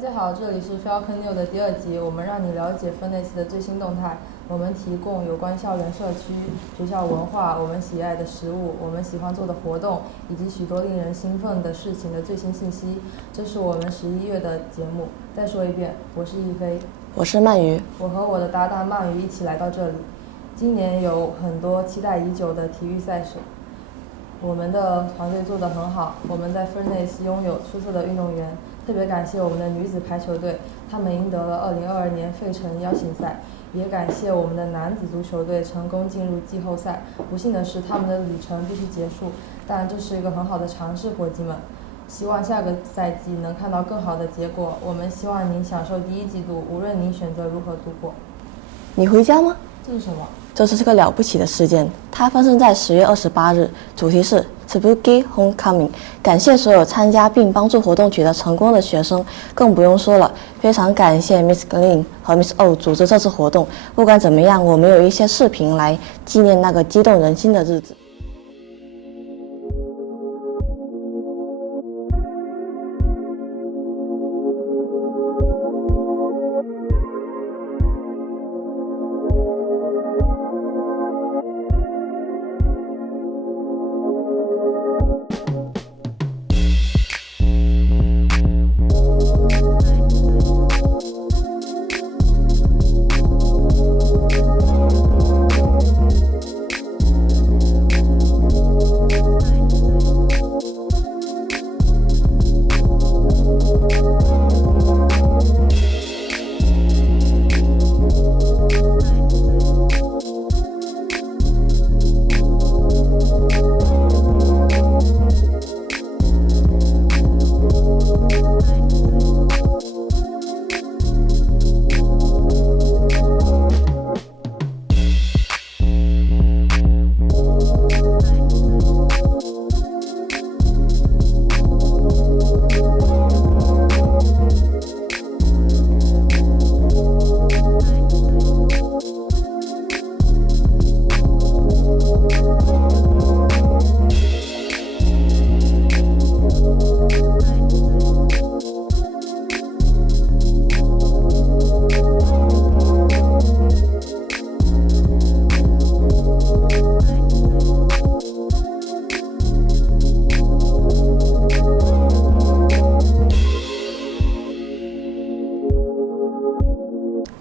家好，这里是 Falcon 6的第2集，我们让你了解分内系的最新动态。我们提供有关校园社区、学校文化、我们喜爱的食物、我们喜欢做的活动，以及许多令人兴奋的事情的最新信息。这是我们11月的节目。再说一遍，我是亦菲，我是鳗鱼，我和我的搭档鳗鱼一起来到这里。今年有很多期待已久的体育赛事，我们的团队做得很好，我们在分内系拥有出色的运动员。特别感谢我们的女子排球队，他们赢得了2022年费城邀请赛，也感谢我们的男子足球队成功进入季后赛。不幸的是，他们的旅程必须结束，但这是一个很好的尝试，伙计们。希望下个赛季能看到更好的结果。我们希望您享受第一季度，无论您选择如何度过。你回家吗？这是什么？这是个了不起的事件，它发生在10月28日，主题是 Spooky Homecoming。感谢所有参加并帮助活动取得成功的学生，更不用说了，非常感谢 Miss Green 和 Miss O 组织这次活动。不管怎么样，我们有一些视频来纪念那个激动人心的日子。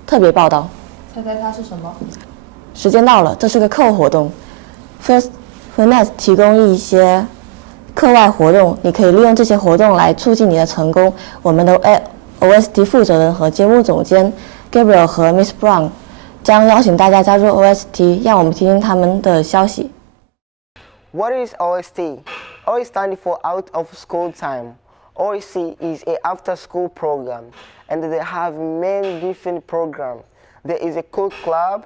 特别报道，猜猜它是什么？时间到了，这是个课后活动。Finesse 提供一些课外活动，你可以利用这些活动来促进你的成功。我们的 OST 负责人和节目总监 Gabriel 和 Miss Brown 将邀请大家加入 OST， 让我们听听他们的消息。What is OST? O stands for Out of School Time. OST is an after-school program, and they have many different programs. There is a cook club,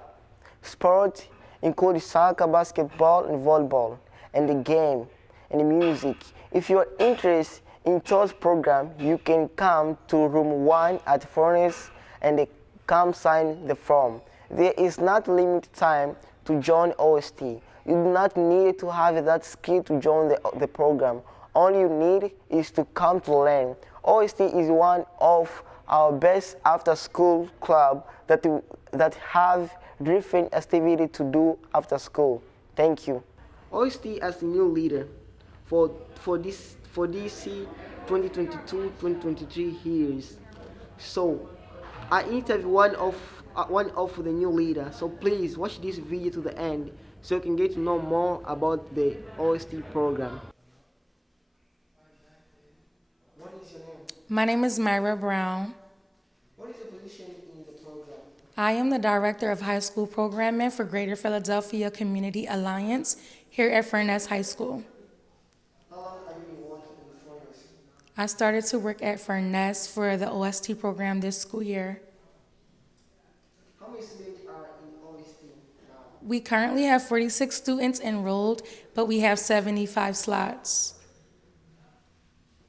sport, including soccer, basketball, and volleyball, and the game, and the music. If you are interested in those programs, you can come to room 1 at Furnace and come sign the form. There is not limited time to join OST. You do not need to have that skill to join the program. All you need is to come to learn. OST is one of our best after-school clubs that have different activities to do after school. Thank you. OST as the new leader for DC 2022-2023 years. So I interviewed one of the new leaders. So please watch this video to the end so you can get to know more about the OST program. What is your name? My name is Myra Brown. What is your position in the program? I am the Director of High School Programming for Greater Philadelphia Community Alliance here at Furness High School. How long have you been working in Furness? I started to work at Furness for the OST program this school year. How many students are in OST now? We currently have 46 students enrolled, but we have 75 slots.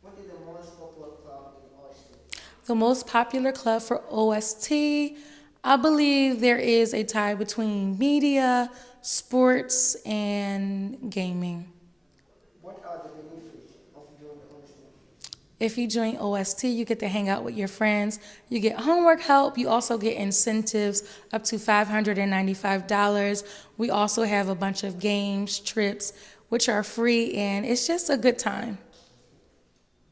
What is the most popular club in OST? The most popular club for OST, I believe there is a tie between media, sports, and gaming. What are the benefits of joining OST? If you join OST, you get to hang out with your friends. You get homework help. You also get incentives up to $595. We also have a bunch of games, trips, which are free, and it's just a good time.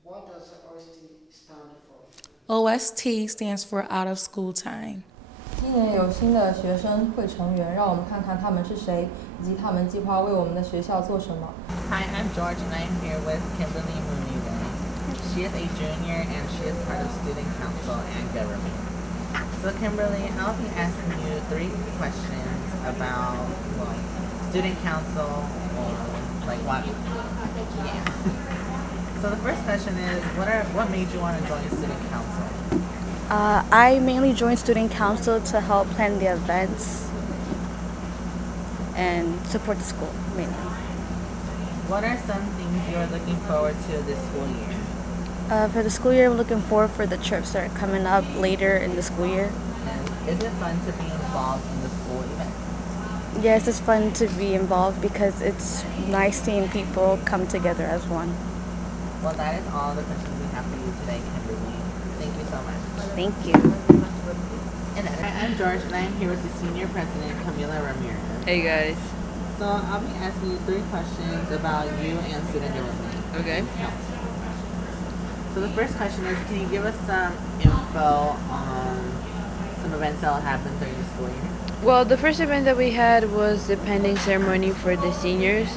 What does OST stand for? OST stands for Out of School Time. 今年有新的学生会成员，让我们看看他们是谁，以及他们计划为我们的学校做什么。 Hi, I'm George and I'm here with Kimberly Mooney. She is a junior and she is part of student council and government. So Kimberly, I'll be asking you 3 questions about student council or like what. Yeah. So the first question is, what made you want to join student council? I mainly joined student council to help plan the events and support the school mainly. What are some things you're looking forward to this school year? For the school year, I'm looking forward for the trips that are coming up later in the school year. And is it fun to be involved in the school event? Yes, it's fun to be involved because it's nice seeing people come together as one. Well, that is all the questions we have for you today, Kimberly. Thank you so much. Thank you. And I'm George, and I'm here with the senior president, Camila Ramirez. Hey guys. So I'll be asking you 3 questions about you and student government. Okay. Council. So the first question is, can you give us some info on some events that will happen during the school year? Well, the first event that we had was the pending ceremony for the seniors.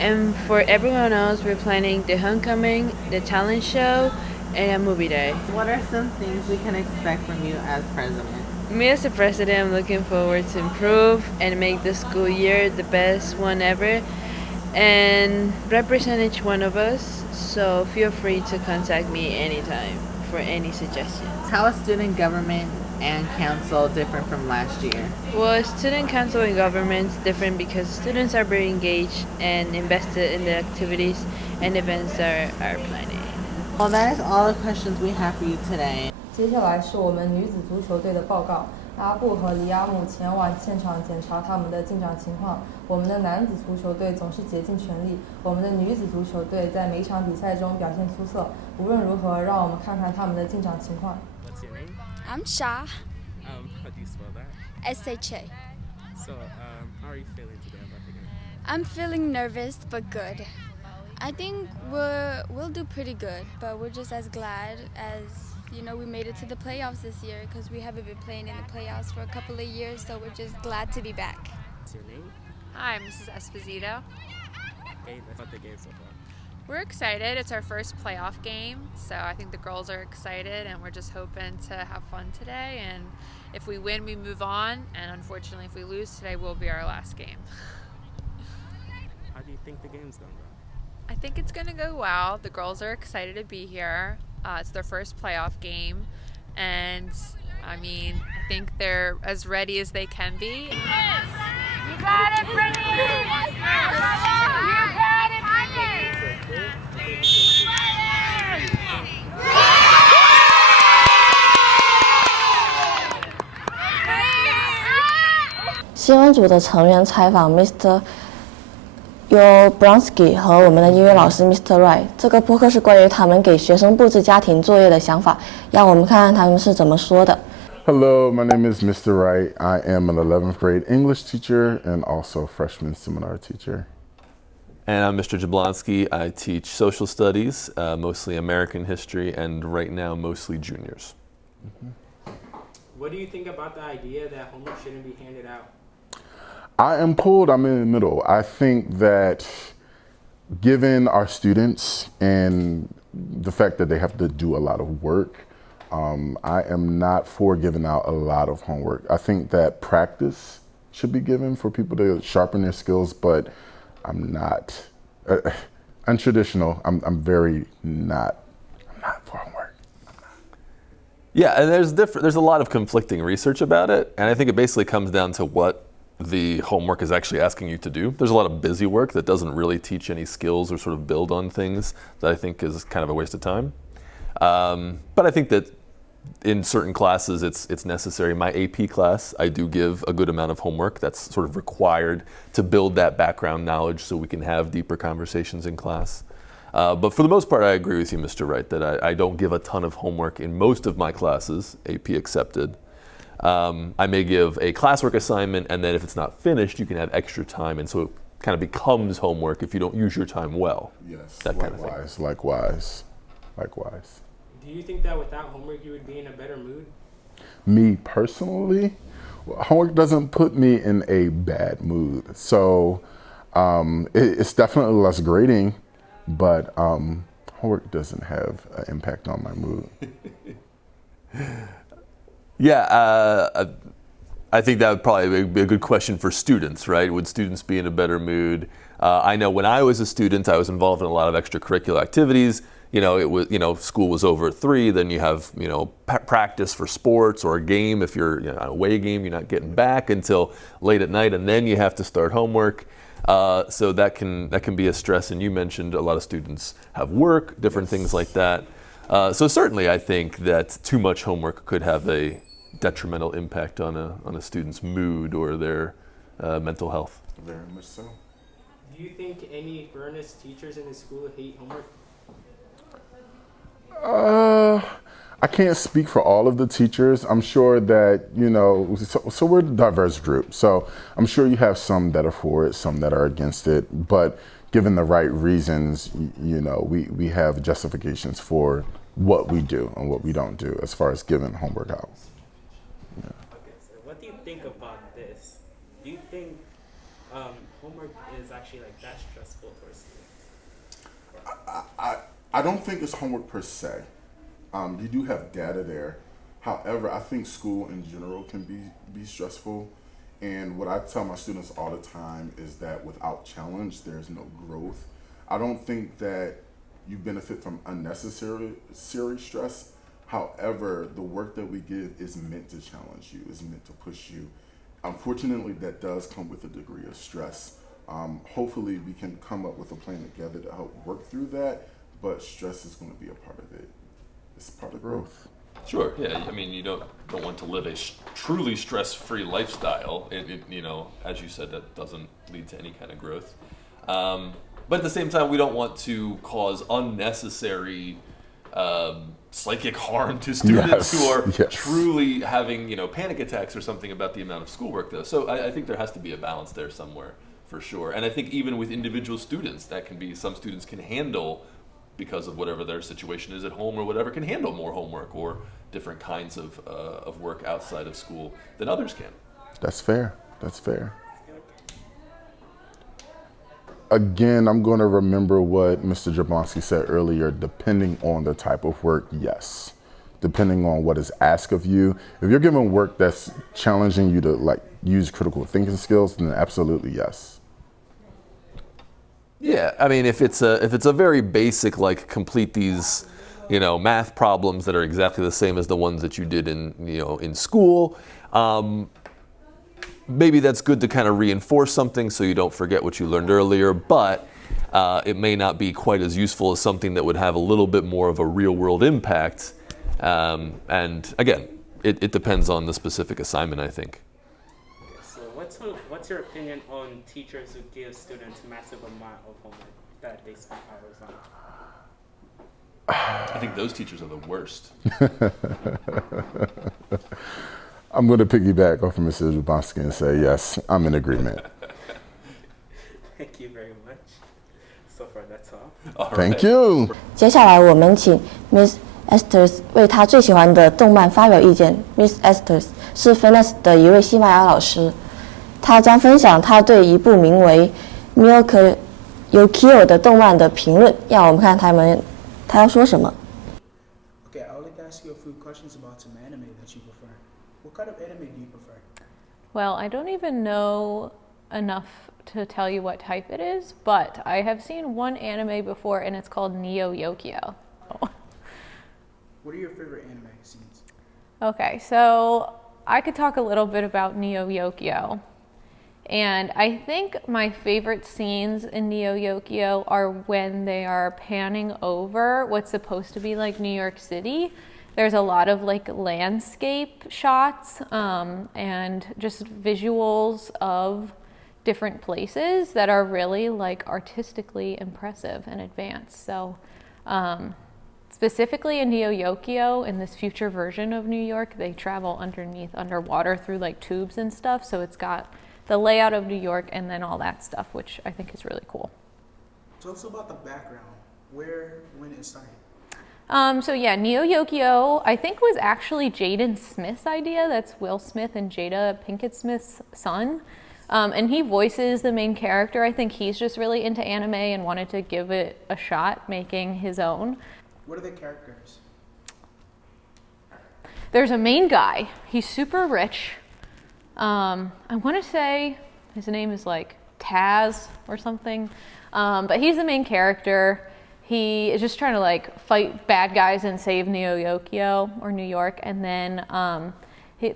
And for everyone else, we're planning the homecoming, the talent show, and a movie day. What are some things we can expect from you as president? Me as the president, I'm looking forward to improve and make the school year the best one ever and represent each one of us. So feel free to contact me anytime for any suggestions. How is student government and council different from last year? Well, student council and government's different because students are very engaged and invested in the activities and events that are planning. Well, that is all the questions we have for you today. 接下来是我们女子足球队的报告。阿布和里亚姆前往现场检查他们的进展情况。我们的男子足球队总是竭尽全力，我们的女子足球队在每场比赛中表现出色。无论如何，让我们看看他们的进展情况。 What's your name? I'm Shah. How do you spell that? SHA. So, how are you feeling today about the game? I'm feeling nervous but good. I think we'll do pretty good, but we're just as glad as we made it to the playoffs this year because we haven't been playing in the playoffs for a couple of years, so we're just glad to be back. What's your name? Hi, I'm Mrs. Esposito. Okay, that's about the game so far. We're excited. It's our first playoff game, so I think the girls are excited, and we're just hoping to have fun today. And if we win, we move on, and unfortunately, if we lose today, will be our last game. How do you think the game's going to go? I think it's going to go well. The girls are excited to be here. It's their first playoff game, and I think they're as ready as they can be. You got it, Brittany! You got it, Brittany! 新闻组的成员采访 Mr. Yobronsky 和我们的音乐老师 Mr. Wright。这个播客是关于他们给学生布置家庭作业的想法，让我们看看他们是怎么说的。Hello, my name is Mr. Wright. I am an 11th grade English teacher and also freshman seminar teacher. And I'm Mr. Jablonski. I teach social studies, mostly American history, and right now mostly juniors. What do you think about the idea that homework shouldn't be handed out? I am pulled, I'm in the middle. I think that given our students and the fact that they have to do a lot of work, I am not for giving out a lot of homework. I think that practice should be given for people to sharpen their skills, but I'm not untraditional. I'm not for homework. Yeah, and there's a lot of conflicting research about it, and I think it basically comes down to what the homework is actually asking you to do. There's a lot of busy work that doesn't really teach any skills or sort of build on things that I think is kind of a waste of time. But I think that in certain classes it's necessary. My AP class, I do give a good amount of homework that's sort of required to build that background knowledge so we can have deeper conversations in class. But for the most part, I agree with you, Mr. Wright, that I don't give a ton of homework in most of my classes, AP accepted. I may give a classwork assignment, and then if it's not finished, you can have extra time, and so it kind of becomes homework if you don't use your time well. Yes, that kind of thing. Likewise. Do you think that without homework you would be in a better mood? Me personally, homework doesn't put me in a bad mood. So it's definitely less grading, but homework doesn't have an impact on my mood. Yeah, I think that would probably be a good question for students, right? Would students be in a better mood? I know when I was a student, I was involved in a lot of extracurricular activities. It was, school was over at 3, then you have, practice for sports or a game. If you're on a away game, you're not getting back until late at night, and then you have to start homework. So that can be a stress. And you mentioned a lot of students have work, different things like that. So certainly, I think that too much homework could have a detrimental impact on a student's mood or their mental health. Very much so. Do you think any earnest teachers in the school hate homework? I can't speak for all of the teachers. I'm sure that, so we're a diverse group. So I'm sure you have some that are for it, some that are against it. But given the right reasons, we have justifications for what we do and what we don't do as far as giving homework out. Yeah. Okay, so what do you think about this? Do you think homework is actually that stressful for students? I don't think it's homework per se. You do have data there. However, I think school in general can be stressful. And what I tell my students all the time is that without challenge, there's no growth. I don't think that you benefit from unnecessary stress. However, the work that we give is meant to challenge you, is meant to push you. Unfortunately, that does come with a degree of stress. Hopefully, we can come up with a plan together to help work through that. But stress is going to be a part of it. It's part of growth. Sure. Yeah. I mean, you don't want to live a truly stress-free lifestyle. It as you said, that doesn't lead to any kind of growth. But at the same time, we don't want to cause unnecessary psychic harm to students who are truly having panic attacks or something about the amount of schoolwork. Though, so I think there has to be a balance there somewhere for sure. And I think even with individual students, that can be some students can handle, because of whatever their situation is at home or whatever, can handle more homework or different kinds of work outside of school than others can. That's fair. Again, I'm going to remember what Mr. Jablonski said earlier, depending on the type of work, yes. Depending on what is asked of you. If you're given work that's challenging you to use critical thinking skills, then absolutely yes. Yeah, I mean, if it's a very basic, complete these, math problems that are exactly the same as the ones that you did in school, maybe that's good to kind of reinforce something so you don't forget what you learned earlier, but it may not be quite as useful as something that would have a little bit more of a real-world impact. And again, it depends on the specific assignment, I think. What's your opinion on teachers who give students massive amount of homework that they spend hours on? I think those teachers are the worst. I'm going to piggyback off of Mrs. Jablonski and say, yes, I'm in agreement. Thank you very much. So far, that's all. Thank you. 接下来我们请 Miss Esther 为她最喜欢的动漫发表意见。Miss Esther 是 Finance 的一位西班牙老师。他将分享他对一部名为《Milk Yukio》的动漫的评论，让我们看他要说什么。 Okay, I would like to ask you a few questions about some anime that you prefer. What kind of anime do you prefer? Well, I don't even know enough to tell you what type it is, but I have seen one anime before, and it's called Neo Yokio. What are your favorite anime scenes? Okay, so I could talk a little bit about Neo Yokio. And I think my favorite scenes in Neo Yokio are when they are panning over what's supposed to be New York City. There's a lot of landscape shots and just visuals of different places that are really like artistically impressive and advanced. So specifically in Neo-Yokio, in this future version of New York, they travel underwater through like tubes and stuff. So it's got the layout of New York and then all that stuff, which I think is really cool. Tell us about the background. Where, when it started? So yeah, Neo-Yokio, I think was actually Jaden Smith's idea. That's Will Smith and Jada Pinkett Smith's son. And he voices the main character. I think he's just really into anime and wanted to give it a shot making his own. What are the characters? There's a main guy. He's super rich. I want to say his name is like Taz or something. But he's the main character. He is just trying to like fight bad guys and save Neo-Yokio or New York. And then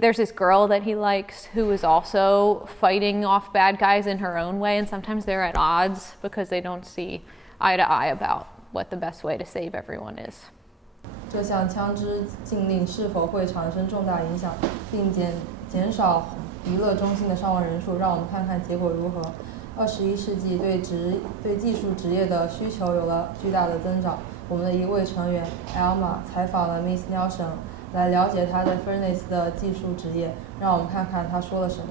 there's this girl that he likes who is also fighting off bad guys in her own way. And sometimes they're at odds because they don't see eye to eye about what the best way to save everyone is. 这项枪支禁令是否会产生重大影响，并减少娱乐中心的伤亡人数？让我们看看结果如何。21世纪对技术职业的需求有了巨大的增长。我们的一位成员 Alma 采访了 Miss Nelson， 来了解她在 Furnace 的技术职业。让我们看看她说了什么。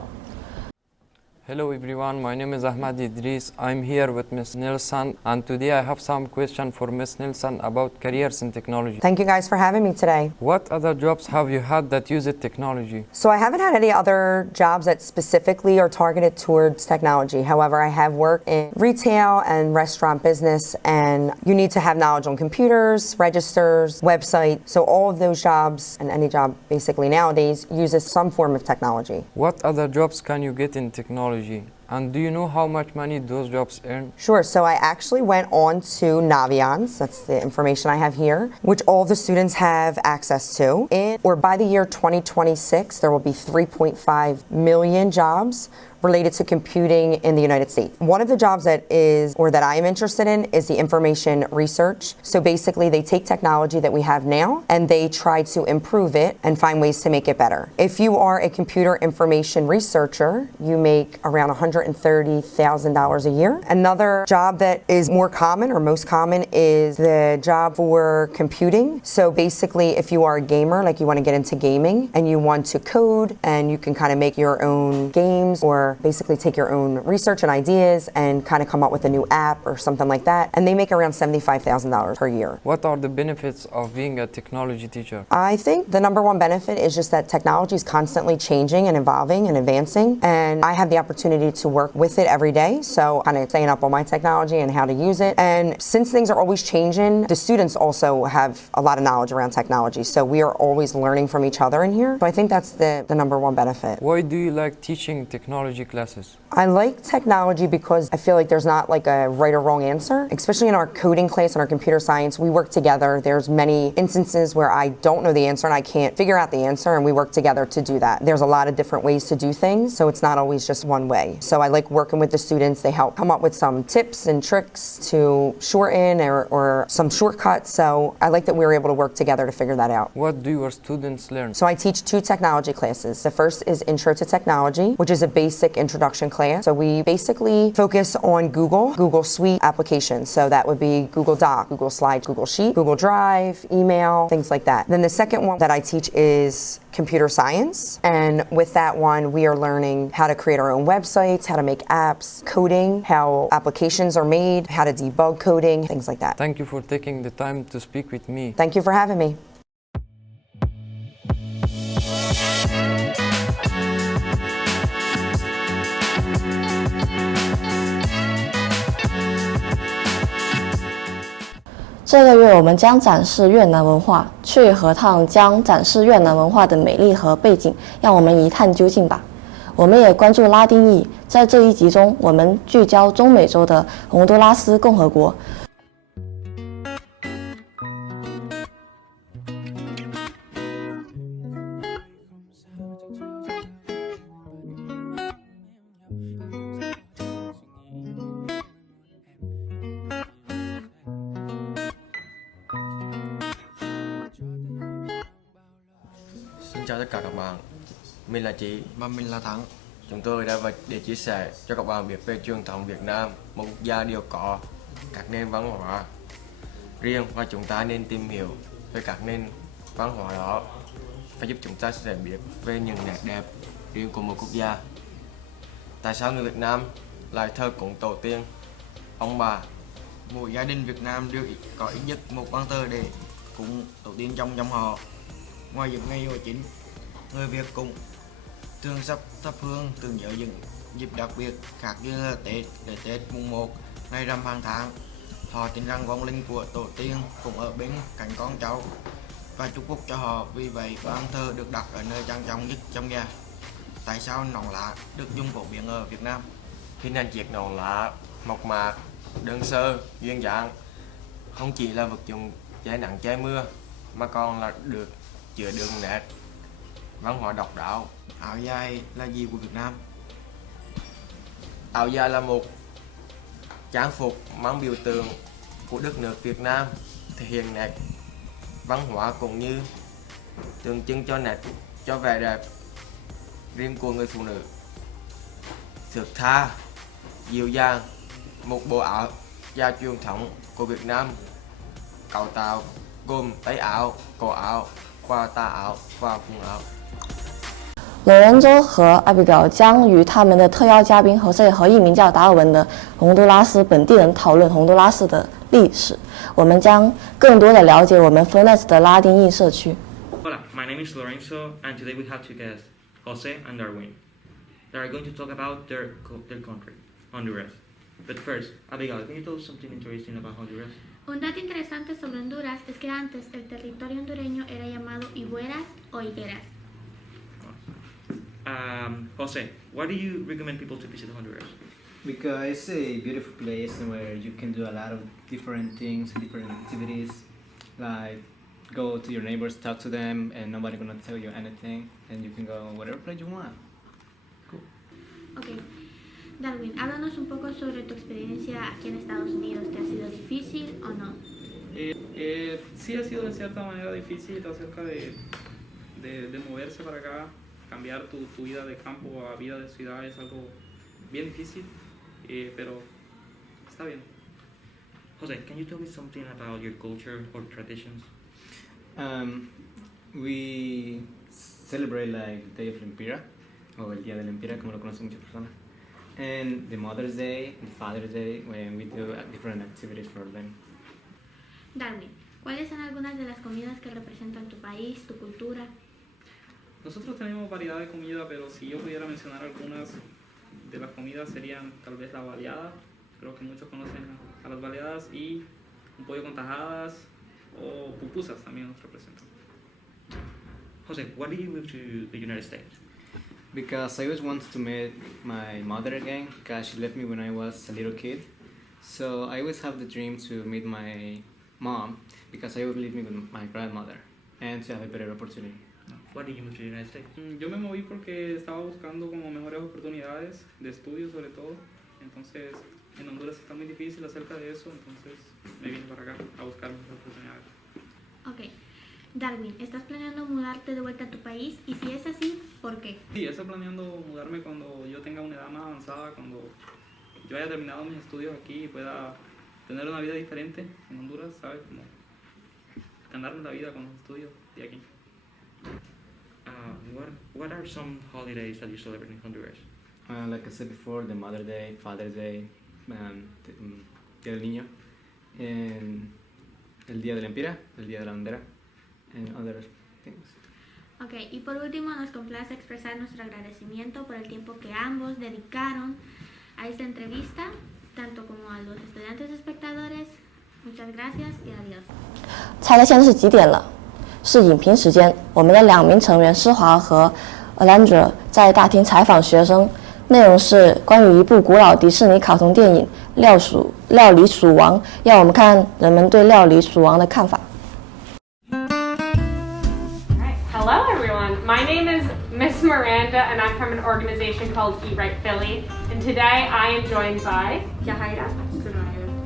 Hello everyone, my name is Ahmad Idris. I'm here with Ms. Nilsson, and today I have some questions for Ms. Nilsson about careers in technology. Thank you guys for having me today. What other jobs have you had that use technology? So I haven't had any other jobs that specifically are targeted towards technology. However, I have worked in retail and restaurant business, and you need to have knowledge on computers, registers, website. So all of those jobs, and any job basically nowadays, uses some form of technology. What other jobs can you get in technology? And do you know how much money those jobs earn? Sure, so I actually went on to Naviance, that's the information I have here, which all the students have access to. By the year 2026, there will be 3.5 million jobs related to computing in the United States. One of the jobs that I am interested in is the information research. So basically they take technology that we have now and they try to improve it and find ways to make it better. If you are a computer information researcher, you make around $130,000 a year. Another job that is more common or most common is the job for computing. So basically if you are a gamer, like you want to get into gaming and you want to code and you can kind of make your own games or basically take your own research and ideas and kind of come up with a new app or something like that. And they make around $75,000 per year. What are the benefits of being a technology teacher? I think the number one benefit is just that technology is constantly changing and evolving and advancing. And I have the opportunity to work with it every day. So kind of staying up on my technology and how to use it. And since things are always changing, the students also have a lot of knowledge around technology. So we are always learning from each other in here. So I think that's the number one benefit. Why do you like teaching technology classes? I like technology because I feel like there's not like a right or wrong answer. Especially in our coding class and our computer science, we work together. There's many instances where I don't know the answer and I can't figure out the answer, and we work together to do that. There's a lot of different ways to do things, so it's not always just one way. So I like working with the students. They help come up with some tips and tricks to shorten or some shortcuts. So I like that we were able to work together to figure that out. What do your students learn? So I teach 2 technology classes. The first is Intro to Technology, which is a basic introduction class. So we basically focus on Google Suite applications. So that would be Google Doc, Google Slides, Google Sheet, Google Drive, email, things like that. Then the second one that I teach is computer science. And with that one, we are learning how to create our own websites, how to make apps, coding, how applications are made, how to debug coding, things like that. Thank you for taking the time to speak with me. Thank you for having me.这个月我们将展示越南文化，去河趟将展示越南文化的美丽和背景，让我们一探究竟吧。我们也关注拉丁裔，在这一集中，我们聚焦中美洲的洪都拉斯共和国。Xin chào tất cả các bạn, mình là chị và mình là Thắng. chúng tôi đã để chia sẻ cho các bạn biết về truyền thống Việt Nam, một quốc gia đều có các nền văn hóa riêng và chúng ta nên tìm hiểu về các nền văn hóa đó và giúp chúng ta sẽ biết về những nét đẹp riêng của một quốc gia. Tại sao người Việt Nam lại thờ cúng tổ tiên, ông bà? Mỗi gia đình Việt Nam đều có ít nhất một bàn thờ để cúng tổ tiên trong dòng họ. Ngoài những ngày hội chính, người Việt cũng thường thắp hương tưởng nhớ những dịp đặc biệt khác như là Tết, lễ Tết mùng 1, ngày rằm hàng tháng. Họ tin rằng vong linh của tổ tiên cũng ở bên cạnh con cháu và chúc phúc cho họ. Vì vậy, bàn thờ được đặt ở nơi trang trọng nhất trong nhà. Tại sao nón lá được dùng phổ biến ở Việt Nam? Hình ảnh chiếc nón lá mộc mạc, đơn sơ, duyên dáng không chỉ là vật dụng che nắng che mưa mà còn là được chứa đựng nét văn hóa độc đáo. Áo dài là gì của Việt Nam? Áo dài là một trang phục mang biểu tượng của đất nước Việt Nam, thể hiện nét văn hóa cũng như tượng trưng cho vẻ đẹp riêng của người phụ nữ. Thước tha, dịu dàng, một bộ áo dài truyền thống của Việt Nam cấu tạo gồm tay áo, cổ áo và tà áo và vùng áo。罗恩州和阿比高将与他们的特邀嘉宾Jose和一名叫达尔文的洪都拉斯本地人讨论洪都拉斯的历史。我们将更多的了解我们 Furnace 的拉丁裔社区。Hola, my name is Lorenzo, and today we have two guests, Jose and Darwin. They are going to talk about their country, Honduras. But first, Abigail, can you tell us something interesting about Honduras? Un dato interesante sobre Honduras es que antes el territorio hondureño era llamado higueras o higueras. Jose, why do you recommend people to visit Honduras? Because it's a beautiful place where you can do a lot of different things, different activities, like go to your neighbors, talk to them, and nobody gonna tell you anything, and you can go whatever place you want. Cool. Okay. Darwin, háblanos un poco sobre tu experiencia aquí en Estados Unidos. ¿Te ha sido difícil o no? Sí ha sido de cierta manera difícil acerca de moverse para acá, cambiar tu vida de campo a vida de ciudad es algo bien difícil, pero está bien. Jose, can you tell me something about your culture or traditions? We celebrate like the Day of Lempira, o el Día de Lempira, como lo conocen muchas personas. And the Mother's Day and Father's Day, when we do different activities for them. Darwin, ¿cuáles son algunas de las comidas que representan tu país, tu cultura? Nosotros tenemos variedad de comida, pero si yo pudiera mencionar algunas de las comidas serían tal vez la baleada, creo que muchos conocen a las baleadas, y un pollo con tajadas o pupusas también nos representan. Jose, why did you move to the United States? Because I always wanted to meet my mother again, because she left me when I was a little kid. So I always have the dream to meet my mom, because I always live with my grandmother, and to have a better opportunity. Why did you move to the United States? Yo me moví porque estaba buscando como mejores oportunidades de estudio sobre todo. Entonces, en Honduras está muy difícil acerca de eso, entonces me vine para acá a buscar mejores oportunidades. Ok. Darwin, ¿estás planeando mudarte de vuelta a tu país? Y si es así, ¿por qué? Sí, estoy planeando mudarme cuando yo tenga una edad más avanzada, cuando yo haya terminado mis estudios aquí y pueda tener una vida diferente en Honduras, ¿sabes? Como ganarme la vida con los estudios de aquí. What are some holidays that you celebrate in Honduras? Like I said before, the Mother's Day, Father's Day, Día del Niño, and el Día de la Empira, el Día de la Bandera, and other things. Ok, y por último nos complace expresar nuestro agradecimiento por el tiempo que ambos dedicaron a esta entrevista, tanto como a los estudiantes y espectadores. Muchas gracias y adiós. 猜猜现在是几点了？是影评时间。我们的2名成员施华和 Alandra 在大厅采访学生，内容是关于一部古老迪士尼卡通电影《料理鼠王》，要我们看人们对料理鼠王的看法。Hello everyone, my name is Miss Miranda and I'm from an organization called Eat Right Philly, and today I am joined by Yahaira,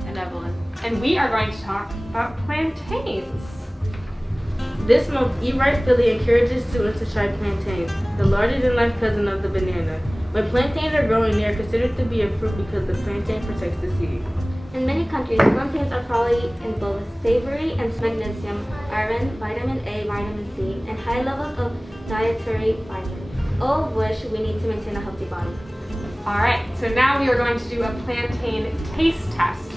and Evelyn, and we are going to talk about plantains. This month, Eat Right Philly encourages students to try plantains, the larger-than-life cousin of the banana. When plantains are growing, they are considered to be a fruit because the plantain protects the seed. In many countries, plantains are probably in both savory and magnesium, iron, vitamin A, vitamin C, and high levels of dietary vitamins, all of which we need to maintain a healthy body. Alright, so now we are going to do a plantain taste test.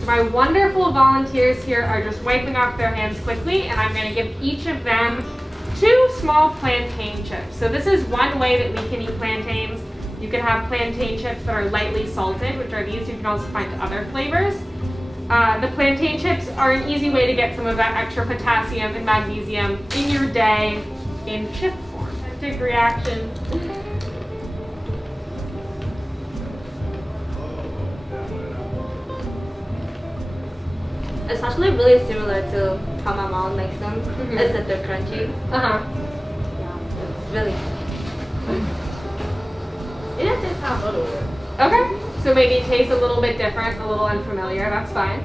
So my wonderful volunteers here are just wiping off their hands quickly, and I'm going to give each of them 2 small plantain chips. So this is one way that we can eat plantains. You can have plantain chips that are lightly salted, which are these. You can also find other flavors. The plantain chips are an easy way to get some of that extra potassium and magnesium in your day in chip form. Authentic reaction. It's actually really similar to how my mom makes them, except they're crunchy. Uh-huh. Yeah, it's really It doesn't taste kind of a little bit. Okay, so maybe it tastes a little bit different, a little unfamiliar, that's fine.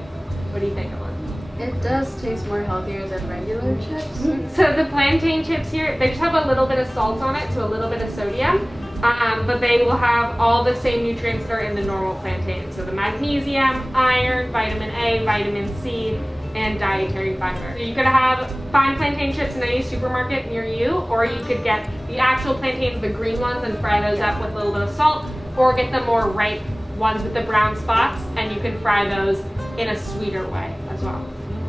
What do you think, Evelyn? It does taste more healthier than regular chips. So the plantain chips here, they just have a little bit of salt on it, so a little bit of sodium, but they will have all the same nutrients that are in the normal plantain. So the magnesium, iron, vitamin A, vitamin C, and dietary fiber. So you could have fine plantain chips in any supermarket near you, or you could get the actual plantains, the green ones, and fry those up with a little bit of salt, or get the more ripe ones with the brown spots, and you can fry those in a sweeter way as well.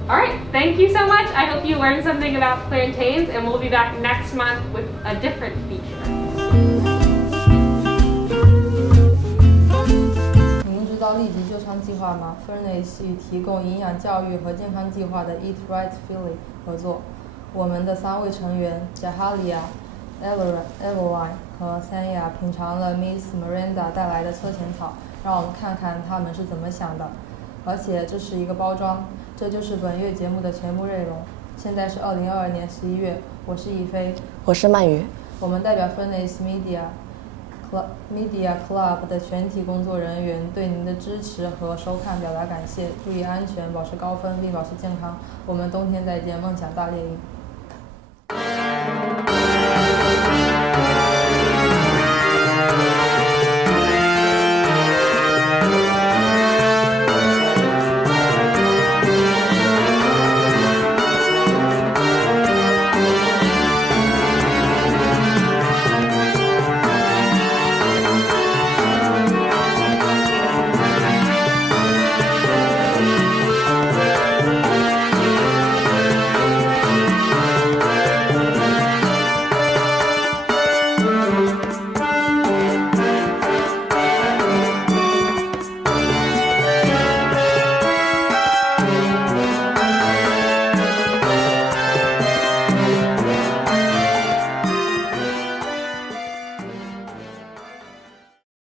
All right, thank you so much. I hope you learned something about plantains, and we'll be back next month with a different feature. 您知道立即救伤计划吗 ？Furnace 与提供营养教育和健康计划的 Eat Right Philly 合作。我们的3位成员 Jahalia、Evelyn 和 Sanya 品尝了 Miss Miranda 带来的车前草，让我们看看他们是怎么想的。而且这是一个包装，这就是本月节目的全部内容。现在是2022年11月，我是亦菲，我是鳗鱼。我们代表 Furnace Media Club 的全体工作人员对您的支持和收看表达感谢。注意安全，保持高分并保持健康。我们冬天再见，梦想大猎鹰。